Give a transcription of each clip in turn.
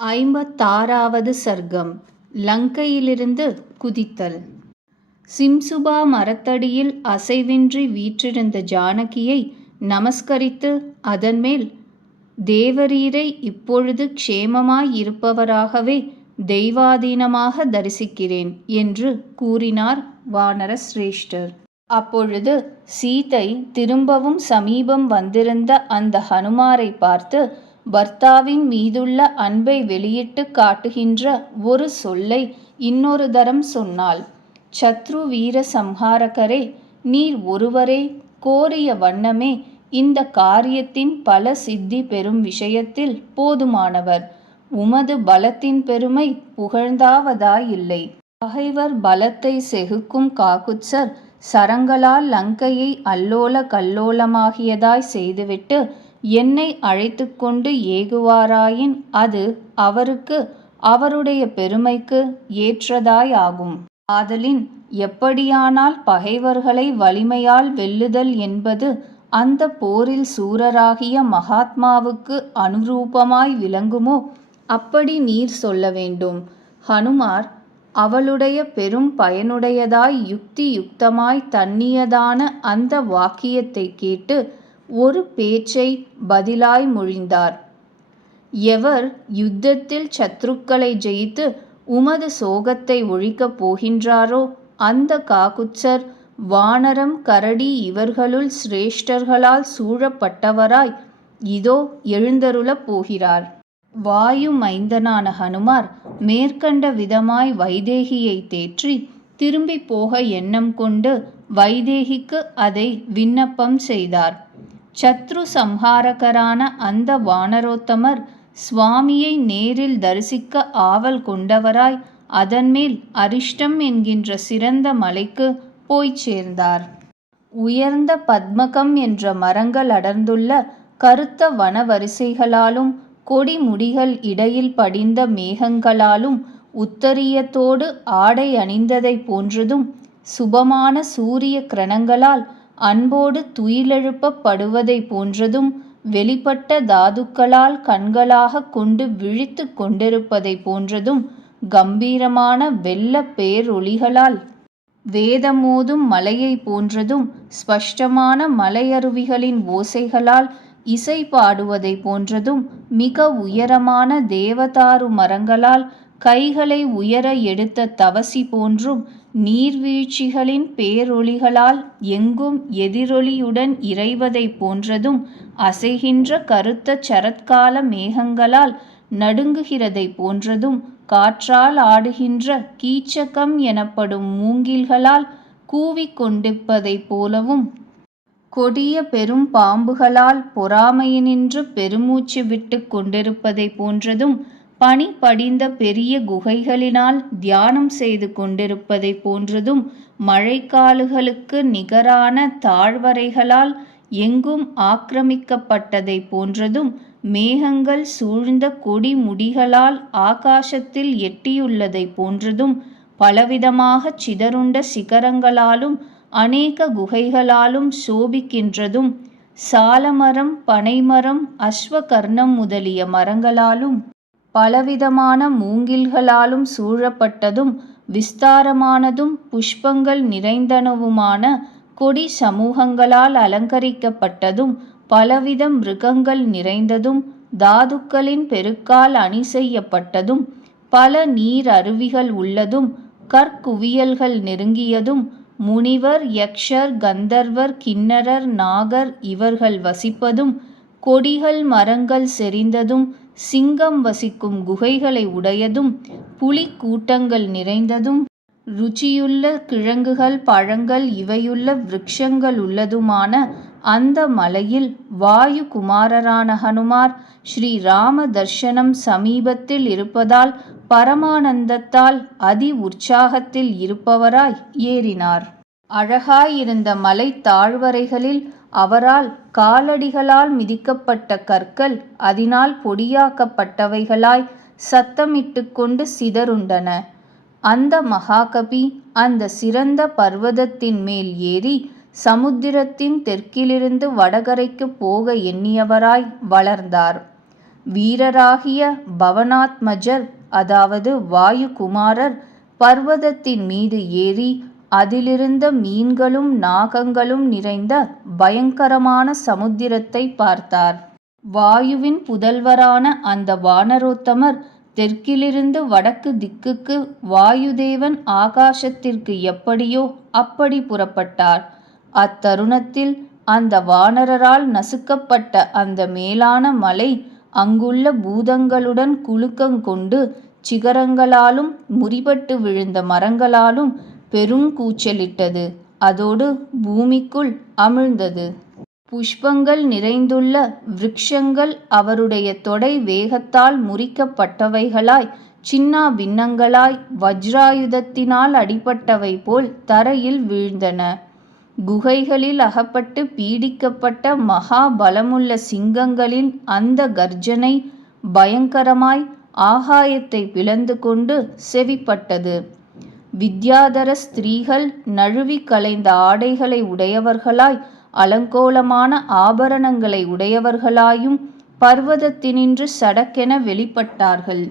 56வது சர்க்கம். லங்கையிலிருந்து குதித்தல். சிம்சுபா மரத்தடியில் அசைவின்றி வீற்றிருந்த ஜானகியை நமஸ்கரித்து அதன்மேல், தேவரீரை இப்பொழுது க்ஷேமமாயிருப்பவராகவே தெய்வாதீனமாக தரிசிக்கிறேன் என்று கூறினார் வானர சிரேஷ்டர். அப்பொழுது சீதை திரும்பவும் சமீபம் வந்திருந்த அந்த ஹனுமாரை பார்த்து, பர்த்தாவின் மீதுள்ள அன்பை வெளியிட்டு காட்டுகின்ற ஒரு சொல்லை இன்னொரு தரம் சொன்னாள். சத்ரு வீர சம்ஹாரகரே, நீர் ஒருவரே கோரிய வண்ணமே இந்த காரியத்தின் பல சித்தி பெறும் விஷயத்தில் போதுமானவர். உமது பலத்தின் பெருமை புகழ்ந்தாவதாயில்லை. பகைவர் பலத்தை செகுக்கும் காகுத்சர் சரங்களால் லங்கையை அல்லோல கல்லோலமாகியதாய் செய்துவிட்டு என்னை அழைத்து கொண்டு ஏகுவாராயின் அது அவருக்கு அவருடைய பெருமைக்கு ஏற்றதாயாகும். ஆதலின் எப்படியானால் பகைவர்களை வலிமையால் வெல்லுதல் என்பது அந்த போரில் சூரராகிய மகாத்மாவுக்கு அனுரூபமாய் விளங்குமோ அப்படி நீர் சொல்ல வேண்டும். ஹனுமார் அவளுடைய பெரும் பயனுடையதாய் யுக்தி யுக்தமாய் தன்னியதான அந்த வாக்கியத்தை கேட்டு ஒரு பேச்சை பதிலாய் மொழிந்தார். எவர் யுத்தத்தில் சத்ருக்களை ஜெயித்து உமது சோகத்தை ஒழிக்கப் போகின்றாரோ அந்த காகுத்சர் வானரம் கரடி இவர்களுள் சிரேஷ்டர்களால் சூழப்பட்டவராய் இதோ எழுந்தருளப் போகிறார். வாயு மைந்தனான ஹனுமார் மேற்கண்ட விதமாய் வைதேகியை தேற்றி திரும்பி போக எண்ணம் கொண்டு வைதேகிக்கு அதை விண்ணப்பம் செய்தார். சத்ரு சம்ஹாரகரான அந்த வானரோத்தமர் சுவாமியை நேரில் தரிசிக்க ஆவல் கொண்டவராய் அதன்மேல் அரிஷ்டம் என்கின்ற சிறந்த மலைக்கு போய்ச் சேர்ந்தார். உயர்ந்த பத்மகம் என்ற மரங்கள் அடர்ந்துள்ள கருத்த வனவரிசைகளாலும் கொடி முடிகள் இடையில் படிந்த மேகங்களாலும் உத்தரியத்தோடு ஆடை அணிந்ததை போன்றதும் சுபமான சூரிய கிரணங்களால் அன்போடு துயிலெழுப்பப்படுவதை போன்றதும் வெளிப்பட்ட தாதுக்களால் கண்களாக கொண்டு விழித்து கொண்டிருப்பதை போன்றதும் கம்பீரமான வெள்ள பேரொளிகளால் வேதமோதும் மலையை போன்றதும் ஸ்பஷ்டமான மலையருவிகளின் ஓசைகளால் இசை பாடுவதை போன்றதும் மிக உயரமான தேவதாரு மரங்களால் கைகளை உயர எடுத்த தவசி போன்றும் நீர்வீழ்ச்சிகளின் பேரொளிகளால் எங்கும் எதிரொலியுடன் இறைவதை போன்றதும் அசைகின்ற கருத்த சரத்கால மேகங்களால் நடுங்குகிறதை போன்றதும் காற்றால் ஆடுகின்ற கீச்சகம் எனப்படும் மூங்கில்களால் கூவிக்கொண்டிருப்பதைப் போலவும் கொடிய பெரும் பாம்புகளால் பொறாமையினின்று பெருமூச்சு விட்டு கொண்டிருப்பதை போன்றதும் பனி படிந்த பெரிய குகைகளினால் தியானம் செய்து கொண்டிருப்பதை போன்றதும் மழைக்காலுகளுக்கு நிகரான தாழ்வரைகளால் எங்கும் ஆக்கிரமிக்கப்பட்டதை போன்றதும் மேகங்கள் சூழ்ந்த கொடி முடிகளால் ஆகாசத்தில் எட்டியுள்ளதை போன்றதும் பலவிதமாகச் சிதறுண்ட சிகரங்களாலும் அநேக குகைகளாலும் சோபிக்கின்றதும் சாலமரம் பனைமரம் அஸ்வகர்ணம் முதலிய மரங்களாலும் பலவிதமான மூங்கில்களாலும் சூழப்பட்டதும் விஸ்தாரமானதும் புஷ்பங்கள் நிறைந்தனவுமான கொடி சமூகங்களால் அலங்கரிக்கப்பட்டதும் பலவித மிருகங்கள் நிறைந்ததும் தாதுக்களின் பெருக்கால் அணி செய்யப்பட்டதும் பல நீர் அருவிகள் உள்ளதும் கற்குவியல்கள் நெருங்கியதும் முனிவர் யக்ஷர் கந்தர்வர் கிண்ணரர் நாகர் இவர்கள் வசிப்பதும் கொடிகள் மரங்கள் செறிந்ததும் சிங்கம் வசிக்கும் குகைகளை உடையதும் புலி கூட்டங்கள் நிறைந்ததும் ருச்சியுள்ள கிழங்குகள் பழங்கள் இவையுள்ள விருட்சங்கள் உள்ளதுமான அந்த மலையில் வாயு குமாரரான ஹனுமார் ஸ்ரீராம தர்சனம் சமீபத்தில் இருப்பதால் பரமானந்தத்தால் அதி உற்சாகத்தில் இருப்பவராய் ஏறினார். அழகாயிருந்த மலை தாழ்வரைகளில் அவரால் காலடிகளால் மிதிக்கப்பட்ட கற்கள் அதனால் பொடியாக்கப்பட்டவைகளாய் சத்தமிட்டு கொண்டு சிதறுண்டன. அந்த மகாகவி அந்த சிறந்த பர்வதத்தின் மேல் ஏறி சமுத்திரத்தின் தெற்கிலிருந்து வடகரைக்கு போக எண்ணியவராய் வளர்ந்தார். வீரராகிய பவனாத்மஜர், அதாவது வாயுகுமாரர், பர்வதத்தின் மீது ஏறி அதிலிருந்த மீன்களும் நாகங்களும் நிறைந்த பயங்கரமான சமுத்திரத்தை பார்த்தார். வாயுவின் புதல்வரான அந்த வானரோத்தமர் தெற்கிலிருந்து வடக்கு திக்குக்கு வாயுதேவன் ஆகாசத்திற்கு எப்படியோ அப்படி புறப்பட்டார். அத்தருணத்தில் அந்த வானரரால் நசுக்கப்பட்ட அந்த மேலான மலை அங்குள்ள பூதங்களுடன் குலுக்கங்கொண்டு சிகரங்களாலும் முறிபட்டு விழுந்த மரங்களாலும் பெருங்கூச்சலிட்டது. அதோடு பூமிக்குள் அமிழ்ந்தது. புஷ்பங்கள் நிறைந்துள்ள விருட்சங்கள் அவருடைய தொடை வேகத்தால் முறிக்கப்பட்டவைகளாய் சின்னா பின்னங்களாய் வஜ்ராயுதத்தினால் அடிபட்டவை போல் தரையில் வீழ்ந்தன. குகைகளில் அகப்பட்டு பீடிக்கப்பட்ட மகா பலமுள்ள சிங்கங்களின் அந்த கர்ஜனை பயங்கரமாய் ஆகாயத்தை பிளந்து கொண்டு செவிப்பட்டது. வித்யாதர ஸ்திரீகள் நழுவி கலைந்த ஆடைகளை உடையவர்களாய் அலங்கோலமான ஆபரணங்களை உடையவர்களாயும் பர்வதத்தினின்று சடக்கென வெளிப்பட்டார்கள்.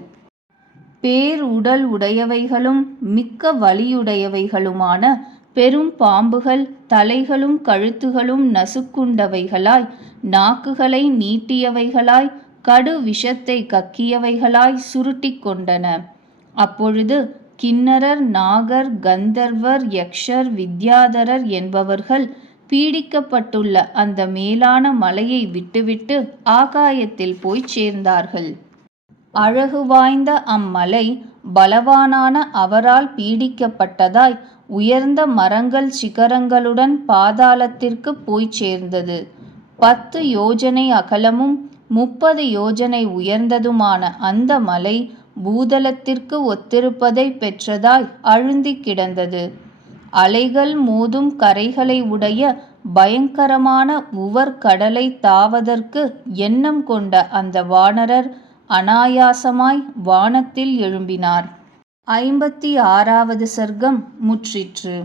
பேர் உடல் உடையவைகளும் மிக்க வலியுடையவைகளுமான பெரும் பாம்புகள் தலைகளும் கழுத்துகளும் நசுக்குண்டவைகளாய் நாக்குகளை நீட்டியவைகளாய் கடு விஷத்தை கக்கியவைகளாய் சுருட்டி கொண்டன. அப்பொழுது கின்னரர், நாகர், கந்தர்வர், யக்ஷர், வித்யாதரர் என்பவர்கள் பீடிக்கப்பட்டுள்ள அந்த மேலான மலையை விட்டுவிட்டு ஆகாயத்தில் போய்ச் சேர்ந்தார்கள். அழகு வாய்ந்த அம்மலை பலவானான அவரால் பீடிக்கப்பட்டதாய் உயர்ந்த மரங்கள் சிகரங்களுடன் பாதாளத்திற்கு போய்ச் சேர்ந்தது. 10 யோஜனை அகலமும் 30 யோஜனை உயர்ந்ததுமான அந்த மலை பூதலத்திற்கு ஒத்திருப்பதை பெற்றதாய் அழுந்தி கிடந்தது. அலைகள் மோதும் கரைகளை உடைய பயங்கரமான உவர் கடலை தாவதற்கு எண்ணம் கொண்ட அந்த வானரர் அனாயாசமாய் வானத்தில் எழும்பினார். 56வது சர்க்கம் முற்றிற்று.